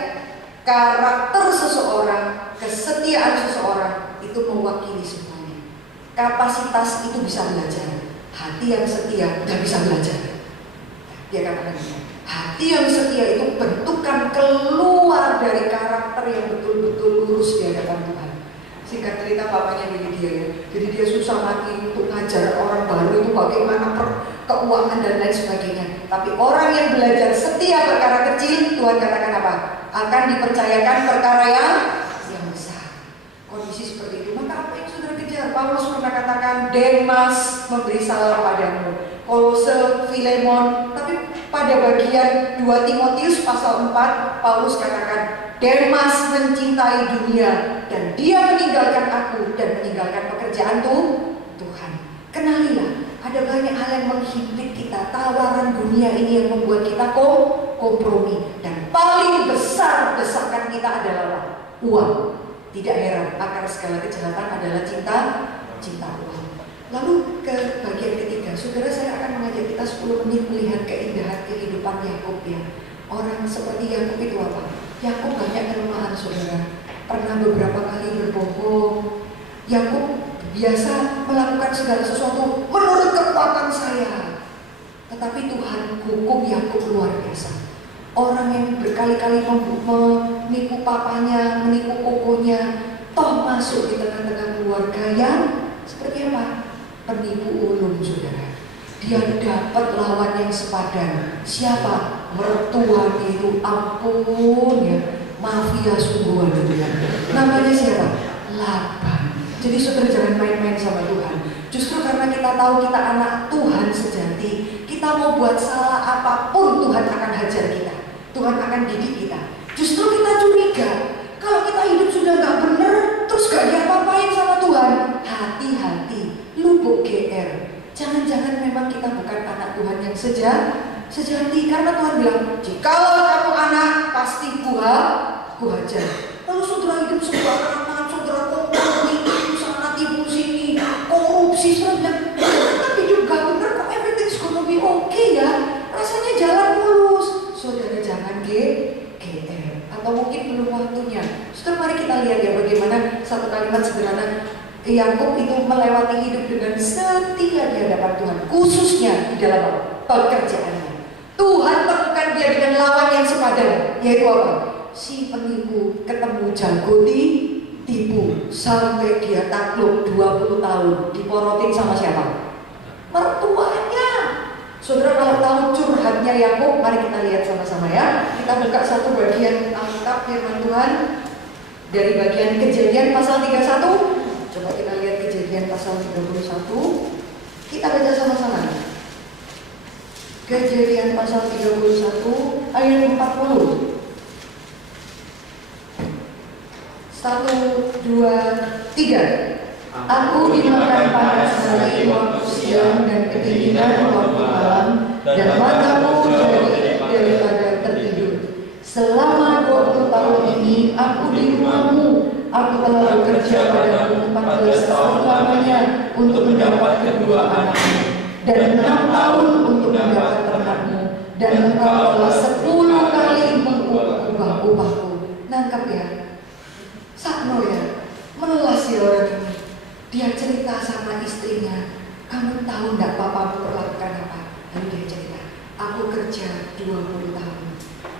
karakter seseorang, kesetiaan seseorang itu mewakili semuanya. Kapasitas itu bisa belajar. Hati yang setia nggak bisa belajar. Dia katakan hati yang setia itu bentukan keluar dari karakter yang betul-betul lurus di hadapan Tuhan. Singkat cerita papanya milih dia ya. Jadi dia susah mati untuk ngajar orang baru itu bagaimana keuangan dan lain sebagainya. Tapi orang yang belajar setia perkara kecil, Tuhan katakan apa? Akan dipercayakan perkara yang besar. Kondisi seperti itu. Maka apa yang saudara kejar? Paulus pernah katakan, Demas memberi salam padamu, Kolose, Filemon. Tapi pada bagian 2 Timotius pasal 4, Paulus katakan, Demas mencintai dunia dan dia meninggalkan aku dan meninggalkan pekerjaan Tuhan. Kenalilah, ada banyak hal yang menghimpit kita. Tawaran dunia ini yang membuat kita kompromi. Dan paling besar desakan kita adalah uang. Tidak heran, akar segala kejahatan adalah cinta uang. Lalu ke bagian ketiga, saudara, saya akan mengajak kita 10 menit melihat keindahan kehidupan Yakub ya. Orang seperti Yakub itu apa? Yakub banyak kelemahan, saudara. Pernah beberapa kali berbohong. Yakub biasa melakukan segala sesuatu menurut kekuatan saya. Tetapi Tuhan hukum Yakub luar biasa. Orang yang berkali-kali menipu papanya, menipu kokonya, toh masuk di tengah-tengah keluarga yang seperti apa? Penipu ulung, saudara. Dia dapat lawan yang sepadan. Siapa? Mertua itu, ampun ya, mafia sungguhan itu ya. Namanya siapa? Laban. Jadi saudara jangan main-main sama Tuhan. Justru karena kita tahu kita anak Tuhan sejati, kita mau buat salah apapun Tuhan akan hajar kita. Tuhan akan didik kita. Justru kita curiga, kalau kita hidup sudah gak bener, terus gak diapa-apain sama Tuhan. Hati-hati, lubuk GR. Jangan-jangan memang kita bukan anak Tuhan yang sejati. Karena Tuhan bilang, jikalau kamu anak, pasti ku hajar. Lalu saudara hidup sebuah anak, saudara kompromi, sana tipu sini, korupsi, saudara. Tapi hidup gak bener, kok everything's gonna be okay ya. Rasanya jalan mulus. Saudara jangan GR, atau mungkin belum waktunya. Saudara, mari kita lihat ya bagaimana satu kalimat sederhana. Yakub itu melewati hidup dengan setia di hadapan Tuhan, khususnya di dalam pekerjaannya. Tuhan temukan dia dengan lawan yang sepadan, yaitu apa? Si penipu ketemu jago tipu sampai dia takluk 20 tahun, diporotin sama siapa? Mertuanya. Saudara, kalau tahu curhatnya Yakub, mari kita lihat sama-sama ya. Kita buka satu bagian Alkitab firman Tuhan dari bagian Kejadian pasal 31. Coba kita lihat Kejadian pasal 31. Kita baca sama-sama. Kejadian pasal 31 ayat 40. 1, 2, 3. Aku dimakan panas hari waktu siang dan kedinginan waktu malam, dan matamu jadi daripada tertidur. Selama 20 tahun ini aku di rumahmu. Aku telah bekerja padamu 14 tahun lamanya untuk mendapat kedua anakmu, dan 6 tahun untuk mendapat ternakmu, dan engkau telah 10 kali mengubah upahku. Nangkap ya? Sakno ya? Menelas ya orang ini. Dia cerita sama istrinya, kamu tahu enggak papamu perlakukan apa? Lalu dia cerita, aku kerja 20 tahun,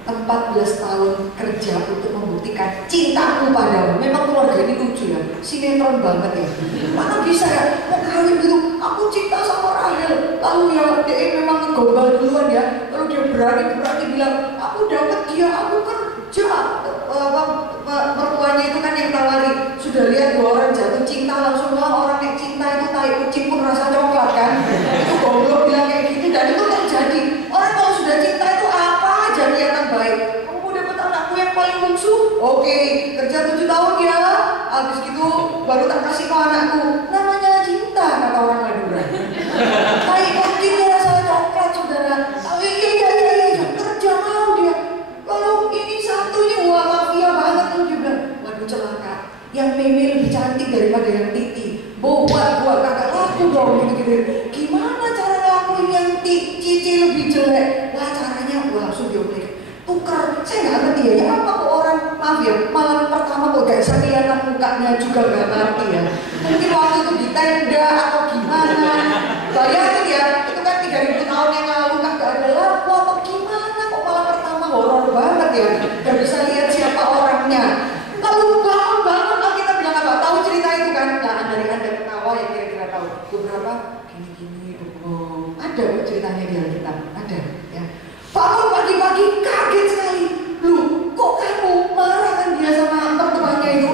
14 tahun kerja untuk membuktikan cintaku padamu. Memang keluarga ini lucu ya, sinetron banget ya. Mana bisa ya, mau kawin gitu, aku cinta sama Rahel. Lalu ya, dia memang ngegombal duluan ya. Lalu dia berani bilang, aku dapat dia, aku kerja. Mertuanya itu kan yang tawari, sudah lihat 2 orang jatuh cinta langsung, orang yang cinta itu tai kucing pun rasa coklat kan. Itu goblok bilang kayak gitu, dan itu terjadi. Orang kalau sudah cinta itu apa aja kelihatan baik. Kamu mau dapat anakku yang paling bungsu? Oke, kerja 7 tahun ya. Habis gitu baru tak kasih ke anakku. Namanya cinta, kata orang Madura. Tai kucing rasa coklat, saudara. Iya, kerja mau dia. Lalu ini satunya mafia banget tuh, dia bilang, waduh celaka. Yang meme lebih cantik daripada yang Titi. Buat kakak laku dong gitu-gitu. Gimana cara lakuin yang Cici lebih jelek? Wah caranya, langsung diobrolin. Tuker, saya nggak ngerti ya apa kok orang, maaf ya, malam pertama kok gak bisa kelihatan mukanya juga nggak ngerti ya. Mungkin waktu itu di tenda atau gimana. Bayangin ya, itu kan 3000 tahun yang lalu kan gak ada lampu atau gimana, kok malam pertama horor banget ya. Gak bisa lihat siapa orangnya. Lalu bangun kita bilang apa? Tahu cerita itu kan? Nah dari Anda ketawa ya kira-kira tahu. Beberapa gini-gini, ada kok ceritanya di Alkitab, ada ya. Bangun pagi-pagi kaget sekali. Loh, kok kamu marah kan dia sama teman-temannya itu?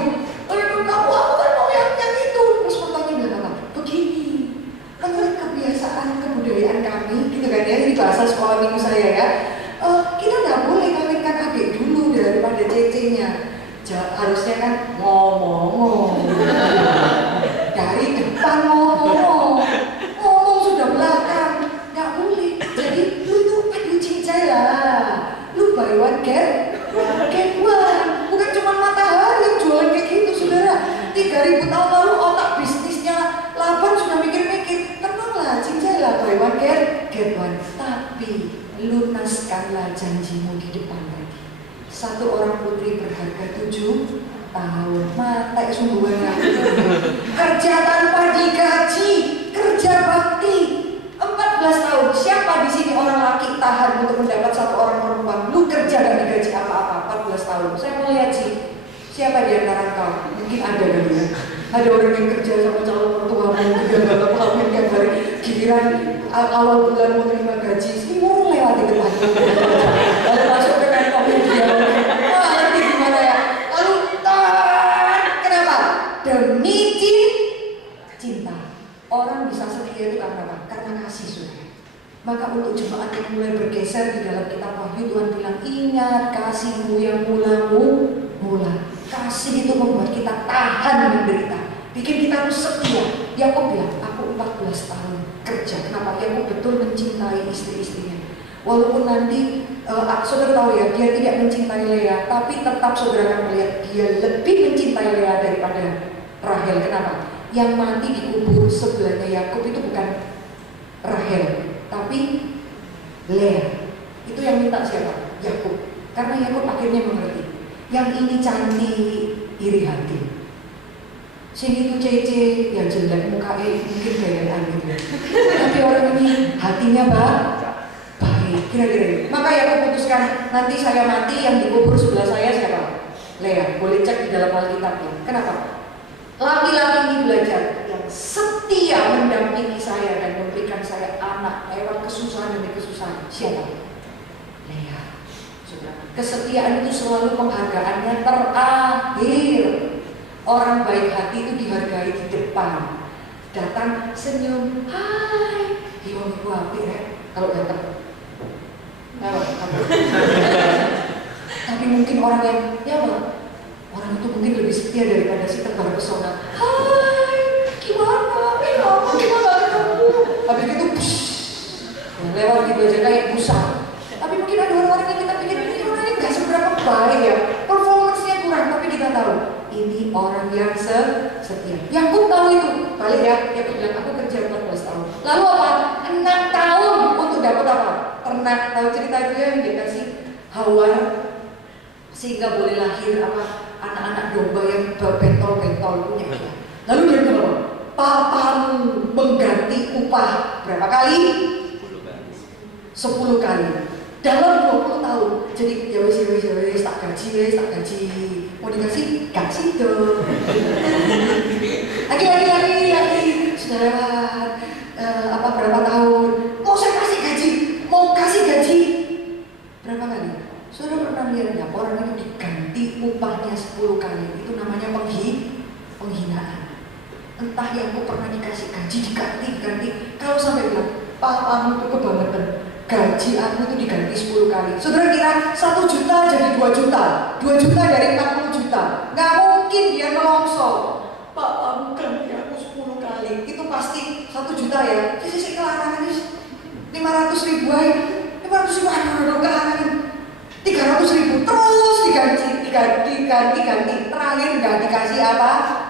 Kamu aku kan mau yang itu. Terus pertanyaan bilang apa? Begini. Menurut kebiasaan kebudayaan kami, gitu kan ya, ini bahasa sekolah minggu saya ya. Kita nggak boleh kawinkan adik dulu daripada cecenya. Harusnya kan ngomong dari depan ngomong sudah belakang, nggak boleh. Jadi lu tuh aduh cincai lah, lu buy one get one. Bukan cuma matahari yang jualan kayak gitu, saudara. 3000 tahun lalu otak bisnisnya Laban sudah mikir-mikir, tenanglah, cincai lah, buy one get one. Tapi lunaskanlah janjimu di depan lagi. 1 orang putri berharga 7 tahun. Mata sungguhan kerja tanpa digaji, kerja bakti 14 tahun. Siapa di sini orang laki tahan untuk mendapat 1 orang perempuan? Lu kerja gak digaji apa-apa 14 tahun. Saya mau lihat sih, siapa di antara kau? Mungkin ada kan ya. Ada orang yang kerja sama calon mertua, mau dia gak kawin tiap hari, giliran awal bulan mau terima gaji, semua lewat di depan. Lalu masuk ke kantor dia. Ngerti gimana ya? Lalu kenapa? Demi cinta. Orang bisa setia itu karena apa? Karena kasih, saudara. Maka untuk jemaat yang mulai bergeser di dalam kitab Wahyu, Tuhan bilang, ingat kasihmu yang mula. Kasih itu membuat kita tahan menderita, bikin kita tuh setia. Yakub bilang, aku 14 tahun kerja. Kenapa? Yakub betul mencintai istri-istrinya. Walaupun nanti saudara tahu ya, dia tidak mencintai Lea, tapi tetap saudara akan melihat dia lebih mencintai Lea daripada Rahel. Kenapa? Yang mati dikubur sebelahnya Yakub itu bukan Rahel, tapi Lea. Itu yang minta siapa? Yakub. Karena Yakub akhirnya mengerti, yang ini cantik, iri hati. Sing itu cece, yang jelek mukanya mungkin gayaan gitu. Tapi orang ini hatinya baik, kira-kira. Maka Yakub putuskan, nanti saya mati, yang dikubur sebelah saya siapa? Lea. Boleh cek di dalam Alkitabnya. Kenapa? Laki-laki ini belajar yang setia mendampingi saya dan memberikan saya anak lewat kesusahan demi kesusahan. Siapa? Lea. Kesetiaan itu selalu penghargaannya terakhir. Orang baik hati itu dihargai di depan. Datang senyum, hai, hiwang api ya. Kalau datang, tapi mungkin orang yang, ya Pak, orang itu mungkin lebih setia daripada si tebar pesona. Hai, gimana? Gimana kamu? Habis itu, lewat gitu aja kayak busa. Tapi mungkin ada orang-orang yang kita pikir ini orang ini nggak seberapa baik ya, performance-nya kurang, tapi kita tahu ini orang yang setia. Yakub tahu itu, balik ya, Yakub bilang aku kerja 14 tahun. Lalu apa? 6 tahun untuk dapat apa? Ternak. Tahu cerita itu ya, yang dikasih Hawa sehingga boleh lahir apa? Anak-anak domba yang berbentol-bentol punya dia. Lalu dia bilang apa? Papamu mengganti upah berapa kali? 10 kali. Dalam 20 tahun. Jadi ya wis tak gaji. Mau dikasih? Kasih dong. Lagi. Saudara, berapa tahun? Mau saya kasih gaji? Mau kasih gaji? Berapa kali? lihatnya orang itu diganti upahnya 10 kali. Itu namanya penghinaan. Entah yang aku pernah dikasih gaji diganti. Kalau sampai bilang, papamu itu kebangetan, gaji aku itu diganti 10 kali. Saudara kira 1 juta jadi 2 juta, 2 juta dari 40 juta. Nggak mungkin dia nelongso. Papamu ganti aku 10 kali. Itu pasti 1 juta ya. Sisi kelarangan 500 ribu aja. 500 ribu aduh kelarangan. 300 ribu terus diganti. Terakhir nggak dikasih apa?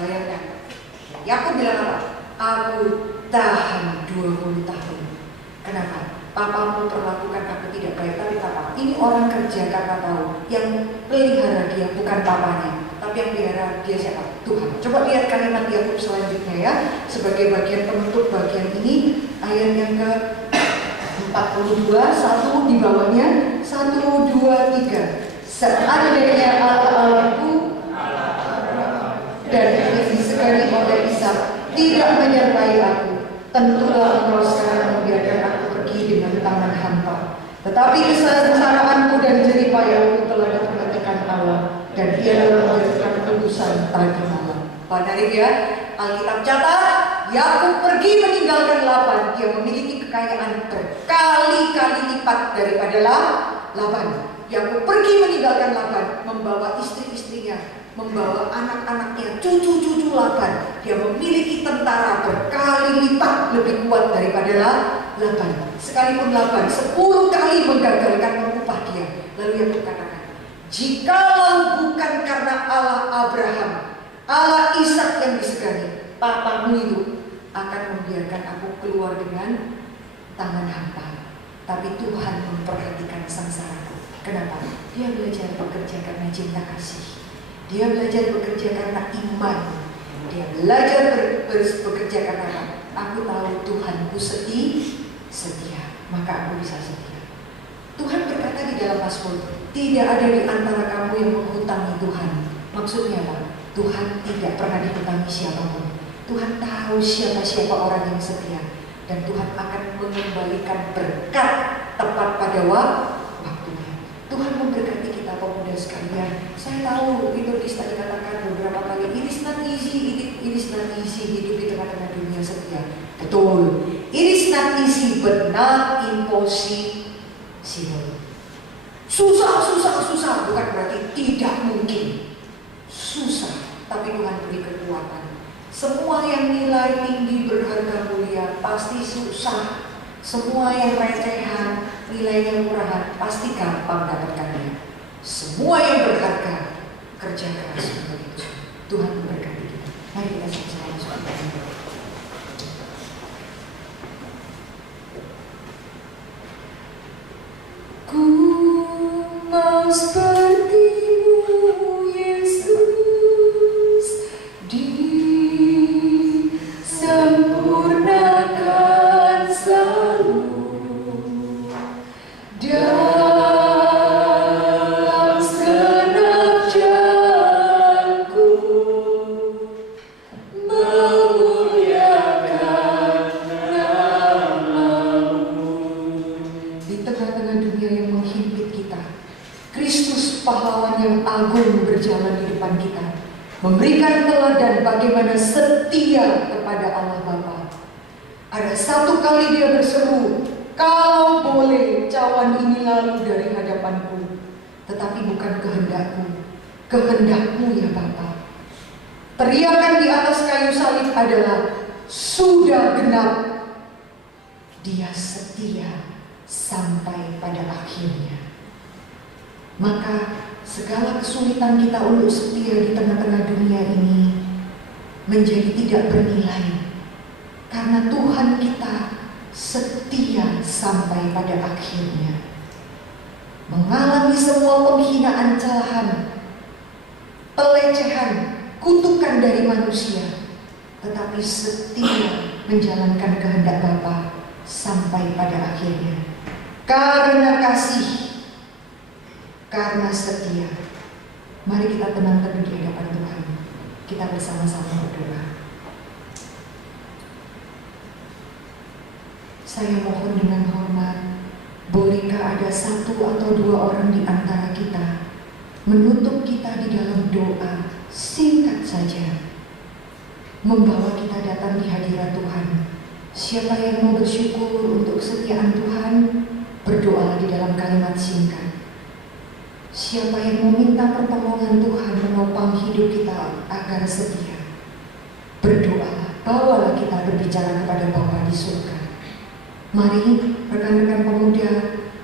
Bayangkan. Yakub bilang apa? Aku tahan 20 tahun. Kenapa? Papamu perlakukan aku tidak baik, tapi papa. Ini orang kerja karena tahu yang pelihara dia bukan papanya, tapi yang pelihara dia siapa? Tuhan. Coba lihat kalimat Yakub selanjutnya ya, sebagai bagian penutup bagian ini, ayat yang ke 42, 1 di bawahnya, 1, 2, 3. Seandainya Allah-Allahku dan disegani oleh Ishak tidak menyertai aku, tentulah engkau sekarang membiarkan aku pergi dengan tangan hampa. Tetapi kesengsaraanku dan jerih payahku telah diperhatikan Allah, dan Ia telah memberikan tebusan tadi malam. Menarik ya, Alkitab catat, Yakub pergi meninggalkan Laban. Dia memiliki kekayaan berkali-kali lipat daripada Laban. Yakub pergi meninggalkan Laban, membawa istri-istrinya, membawa anak-anaknya, cucu-cucu Laban. Dia memiliki tentara berkali lipat lebih kuat daripada Laban. Sekalipun Laban 10 kali menggagalkan mengupah dia. Lalu Yakub katakan, jikalau bukan karena Allah Abraham, Allah Ishak yang disegani, papamu itu akan membiarkan aku keluar dengan tangan hampa. Tapi Tuhan memperhatikan sengsaraku. Kenapa? Dia belajar bekerja karena cinta kasih. Dia belajar bekerja karena iman. Dia belajar bekerja karena apa? Aku tahu Tuhanku setia, maka aku bisa setia. Tuhan berkata di dalam Mazmur, tidak ada di antara kamu yang menghutangi Tuhan. Maksudnya apa? Tuhan tidak pernah dihutangi siapapun. Tuhan tahu siapa orang yang setia, dan Tuhan akan mengembalikan berkat tepat pada waktunya. Tuhan memberkati kita pemuda sekalian. Saya tahu itu bisa dikatakan beberapa kali, it is not easy hidup di tengah-tengah dunia setia. Betul, it is not easy but not impossible. Susah bukan berarti tidak mungkin. Susah, tapi Tuhan beri kekuatan. Semua yang nilai tinggi, berharga, mulia pasti susah. Semua yang recehan, nilainya murahan pasti gampang dapatkannya. Semua yang berharga, kerja keras untuk itu. Tuhan memberkati kita. Mari kita sama-sama masuk ke dalam doa. Ku mau seperti-Mu Yesus, disempurnakan selalu dalam segenap jalanku, memuliakan nama-Mu. Di tengah-tengah dunia yang menghimpit kita, Kristus pahlawan yang agung berjalan di depan kita, memberikan teladan bagaimana setia kepada Allah Bapa. Ada satu kali dia berseru, kalau boleh cawan ini lalu dari hadapanku, tetapi bukan kehendakku, kehendak-Mu ya Bapa. Teriakan di atas kayu salib adalah sudah genap. Dia setia sampai pada akhirnya. Maka segala kesulitan kita untuk setia di tengah-tengah dunia ini menjadi tidak bernilai, karena Tuhan kita setia sampai pada akhirnya. Mengalami semua penghinaan, celahan, pelecehan, kutukan dari manusia, tetapi setia menjalankan kehendak Bapa sampai pada akhirnya. Karena kasih, karena setia. Mari kita tenang teduh di hadapan Tuhan. Kita bersama-sama berdoa. Saya mohon dengan hormat, bolehkah ada satu atau dua orang di antara kita menutup kita di dalam doa singkat saja, membawa kita datang di hadirat Tuhan. Siapa yang mau bersyukur untuk kesetiaan Tuhan, berdoalah di dalam kalimat singkat. Siapa yang mau minta pertolongan Tuhan menopang hidup kita agar setia, berdoalah, bawalah kita berbicara kepada Bapa di surga. Mari rekan-rekan pemuda,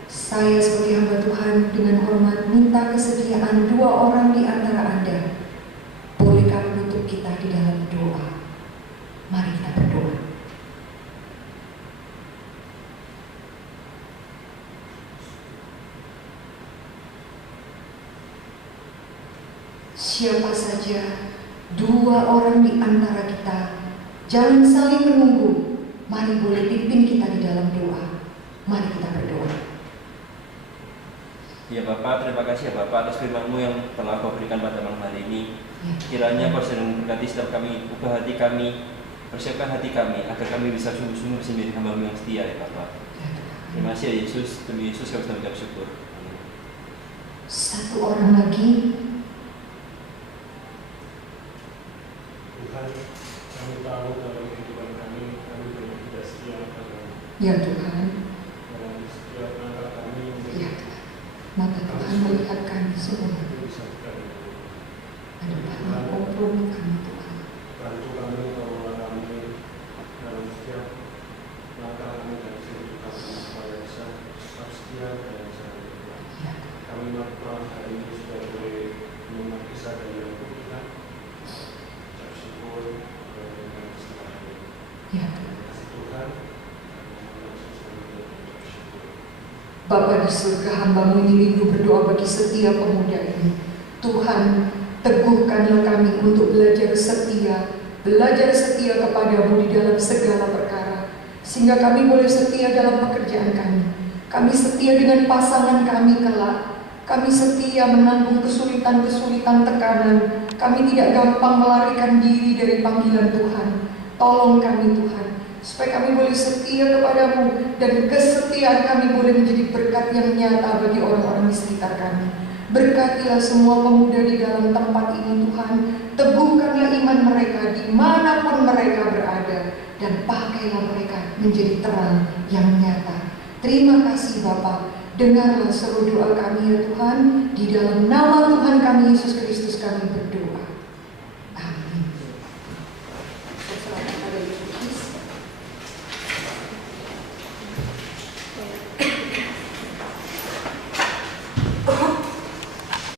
saya sebagai hamba Tuhan dengan hormat minta kesediaan dua orang di antara Anda. Bolehkah menutup kita di dalam doa? Mari kita berdoa. Siapa saja dua orang di antara kita, jangan saling menunggu. Mari boleh pimpin kita di dalam doa. Mari kita berdoa. Ya Bapak, terima kasih ya Bapak atas firman-Mu yang telah Kau berikan pada malam hari ini. Ya. Kiranya Kau sedang memberkati setiap kami, ubah hati kami, persiapkan hati kami, agar kami bisa sungguh-sungguh menjadi hamba-Mu yang setia ya Bapak. Ya, Terima kasih ya Yesus, demi Yesus kami sudah mengucap syukur. satu orang lagi. Tuhan, kami tahu dalam kehidupan kami tidak setia padamu. Ya Tuhan. Dalam setiap langkah kami, Ya Tuhan. Maka Tuhan melihat kami semua. itu bisa kita Ada banyak kompromi kami Tuhan. bantu kami bahwa kami dalam setiap langkah kami dan kehidupan kami supaya bisa tetap setia dan saling berdoa. Ya. Kami malam hari ini sudah boleh mendengar kisah dari yang kita. Ucap syukur dengan kesempatan ini. Ya. Terima kasih Tuhan. Kami Yesus kami ucap syukur. Bapa di surga, hamba-Mu ini rindu berdoa bagi setiap pemuda ini. Tuhan, teguhkanlah kami untuk belajar setia kepadamu di dalam segala perkara, sehingga kami boleh setia dalam pekerjaan kami. Kami setia dengan pasangan kami kelak. Kami setia menanggung kesulitan-kesulitan tekanan. Kami tidak gampang melarikan diri dari panggilan Tuhan. Tolong kami Tuhan, supaya kami boleh setia kepadamu, dan kesetiaan kami boleh menjadi berkat yang nyata bagi orang-orang di sekitar kami. Berkatilah semua pemuda di dalam tempat ini Tuhan. Teguhkanlah iman mereka dimanapun mereka berada, dan pakailah mereka menjadi terang yang nyata. Terima kasih Bapa. Dengarlah seru doa kami ya Tuhan. Di dalam nama Tuhan kami Yesus Kristus kami berdoa.